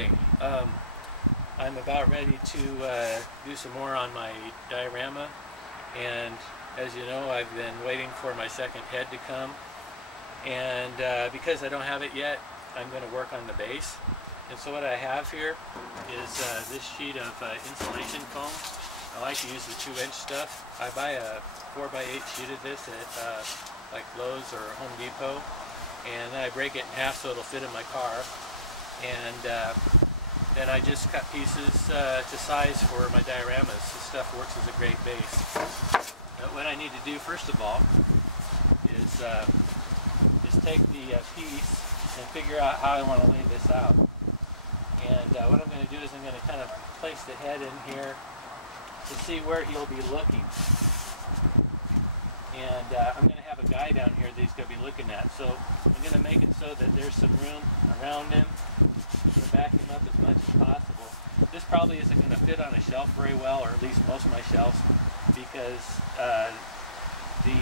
Hi, I'm about ready to do some more on my diorama, and as you know, I've been waiting for my second head to come, and because I don't have it yet, I'm going to work on the base. And so what I have here is this sheet of insulation foam. I like to use the 2-inch stuff. I buy a 4x8 sheet of this at like Lowe's or Home Depot, and then I break it in half so it'll fit in my car. And then I just cut pieces to size for my dioramas. This stuff works as a great base. What I need to do first of all is take the piece and figure out how I want to lay this out. And what I'm going to do is I'm going to kind of place the head in here to see where he'll be looking. And I'm going to have a guy down here that he's going to be looking at. So I'm going to make it so that there's some room around him to back him up as much as possible. This probably isn't going to fit on a shelf very well, or at least most of my shelves, because the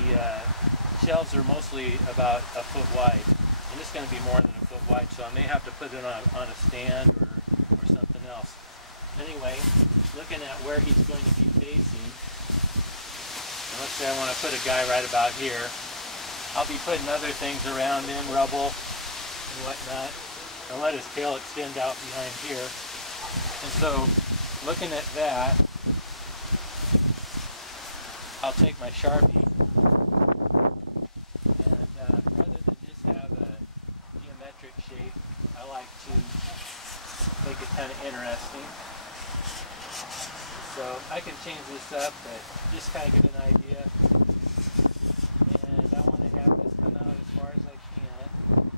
shelves are mostly about a foot wide. And this is going to be more than a foot wide, so I may have to put it on a stand or something else. Anyway, looking at where he's going to be facing, and let's say I want to put a guy right about here. I'll be putting other things around him, rubble and whatnot, and let his tail extend out behind here. And so, looking at that, I'll take my Sharpie, and rather than just have a geometric shape, I like to make it kind of interesting. So I can change this up, but just kind of get an idea. And I want to have this come out as far as I can.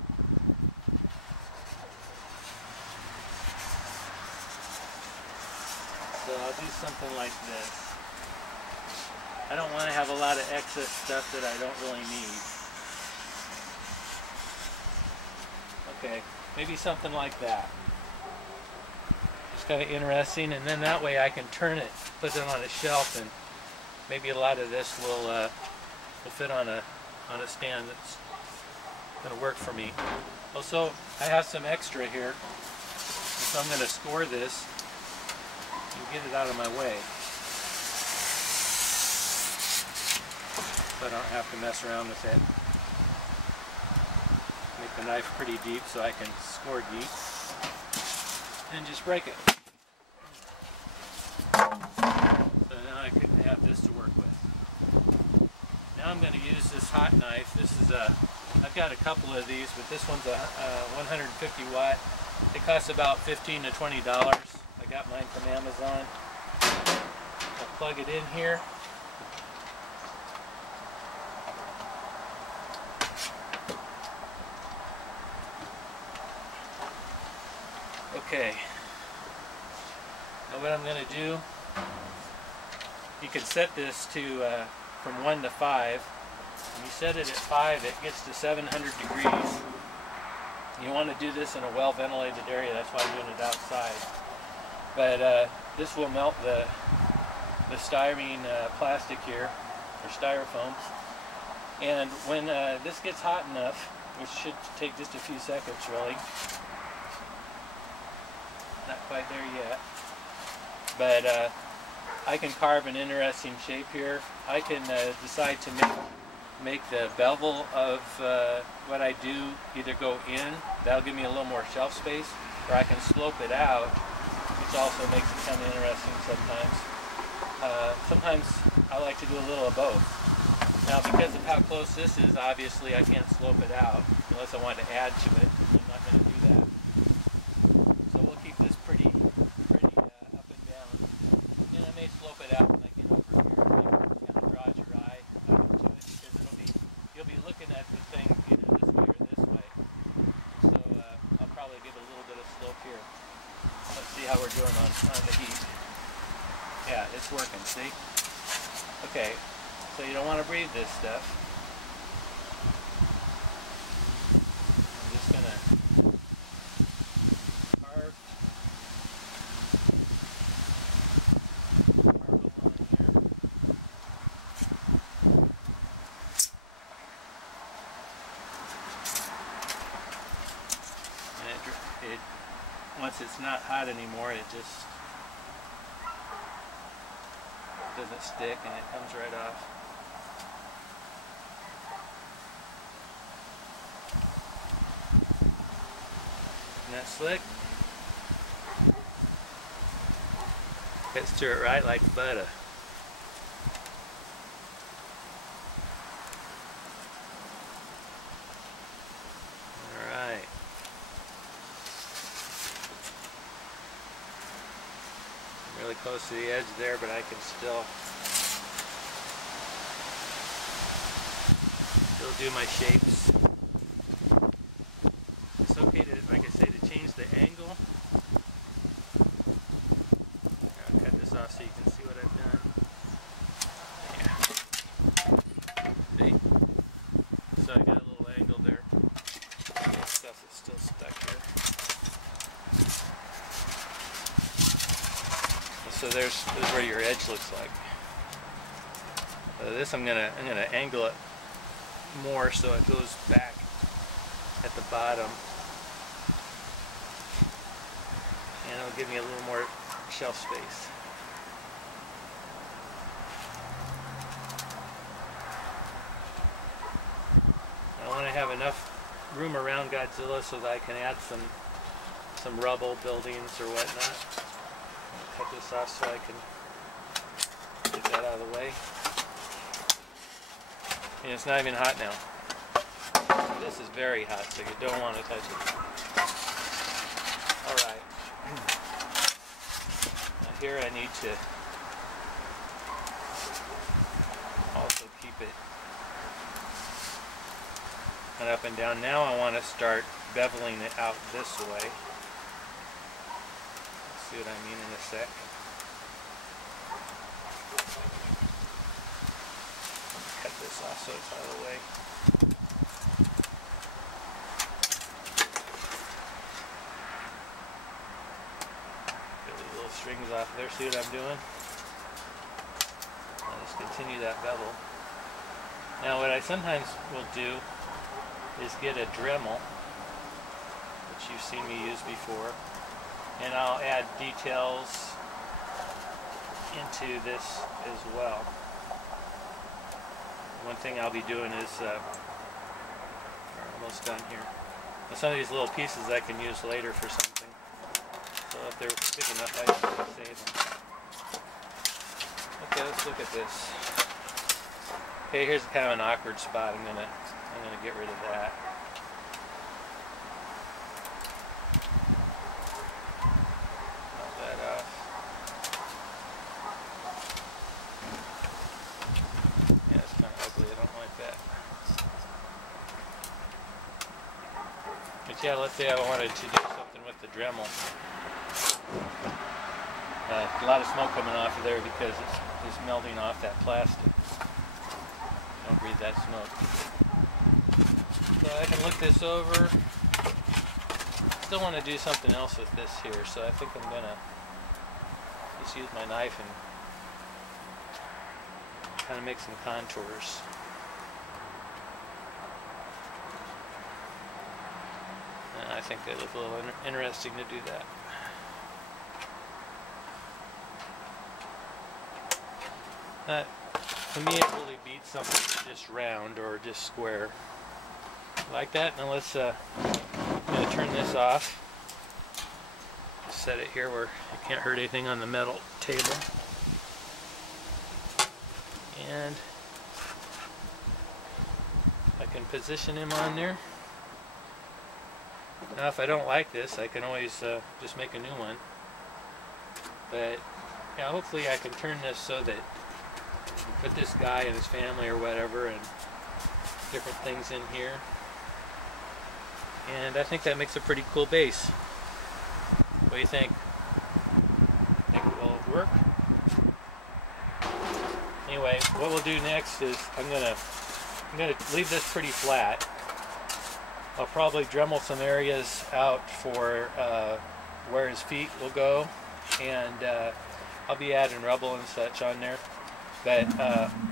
So I'll do something like this. I don't want to have a lot of excess stuff that I don't really need. Okay, maybe something like that. It's kind of interesting, and then that way I can turn it, put it on a shelf, and maybe a lot of this will fit on a stand that's going to work for me. Also, I have some extra here, so I'm going to score this and get it out of my way, so I don't have to mess around with it. Make the knife pretty deep so I can score deep, and just break it. So now I can have this to work with. Now I'm going to use this hot knife. This is I've got a couple of these, but this one's a 150 watt. It costs about $15 to $20. I got mine from Amazon. I'll plug it in here. Okay. Now what I'm going to do, you can set this to from 1 to 5. When you set it at 5, it gets to 700 degrees. You want to do this in a well-ventilated area. That's why I'm doing it outside. But this will melt the styrene plastic here, or styrofoam. And when this gets hot enough, which should take just a few seconds really, not quite there yet, but I can carve an interesting shape here. I can decide to make the bevel of what I do either go in, that'll give me a little more shelf space, or I can slope it out, which also makes it kind of interesting sometimes. Sometimes I like to do a little of both. Now because of how close this is, obviously I can't slope it out unless I want to add to it. I'm not going to do that. So we'll keep this pretty up and down. And I may slope it out when I get over here. It kind of draws your eye out into it, because you'll be looking at the thing either this way or this way. So I'll probably give a little bit of slope here. Let's see how we're doing on the heat. Yeah, it's working, see? Okay, so you don't want to breathe this stuff. I'm just going to carve along here. And once it's not hot anymore, it just doesn't stick and it comes right off. Isn't that slick? Gets to it right like butter. Alright. I'm really close to the edge there, but I can still do my shapes. It's okay to, like I say, to change the angle. I'll cut this off so you can see what I've done. Yeah. See? So I got a little angle there. The stuff is still stuck here. So there's where your edge looks like. This I'm gonna angle it more so it goes back at the bottom, and it'll give me a little more shelf space. I want to have enough room around Godzilla so that I can add some rubble buildings or whatnot. I'll cut this off so I can get that out of the way. And it's not even hot now. This is very hot, so you don't want to touch it. Alright. Now here I need to also keep it and up and down. Now I want to start beveling it out this way. See what I mean in a sec. Cut this off so it's out of the way. Get these little strings off there. See what I'm doing? I'll just continue that bevel. Now what I sometimes will do is get a Dremel, which you've seen me use before, and I'll add details into this as well. One thing I'll be doing is, we're almost done here. Now some of these little pieces I can use later for something. So if they're big enough, I can save them. Okay, let's look at this. Okay, here's kind of an awkward spot. I'm gonna get rid of that. Knock that off. Yeah, it's kind of ugly. I don't like that. But yeah, let's say I wanted to do something with the Dremel. A lot of smoke coming off of there because it's melting off that plastic. Don't breathe that smoke. So I can look this over. Still want to do something else with this here, so I think I'm gonna just use my knife and kind of make some contours. And I think that looks a little interesting to do that. To me, it really beats something just round or just square like that. Now let's I'm going to turn this off. Set it here where it can't hurt anything on the metal table. And I can position him on there. Now if I don't like this, I can always just make a new one. But yeah, hopefully I can turn this so that I can put this guy and his family or whatever and different things in here. And I think that makes a pretty cool base. What do you think? Think it will work? Anyway, what we'll do next is I'm gonna leave this pretty flat. I'll probably Dremel some areas out for where his feet will go, and I'll be adding rubble and such on there. But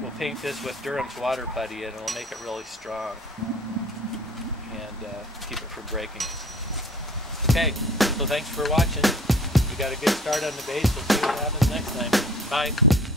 we'll paint this with Durham's water putty and it'll make it really strong and keep it from breaking. Okay, so thanks for watching. We got a good start on the base. We'll see what happens next time. Bye.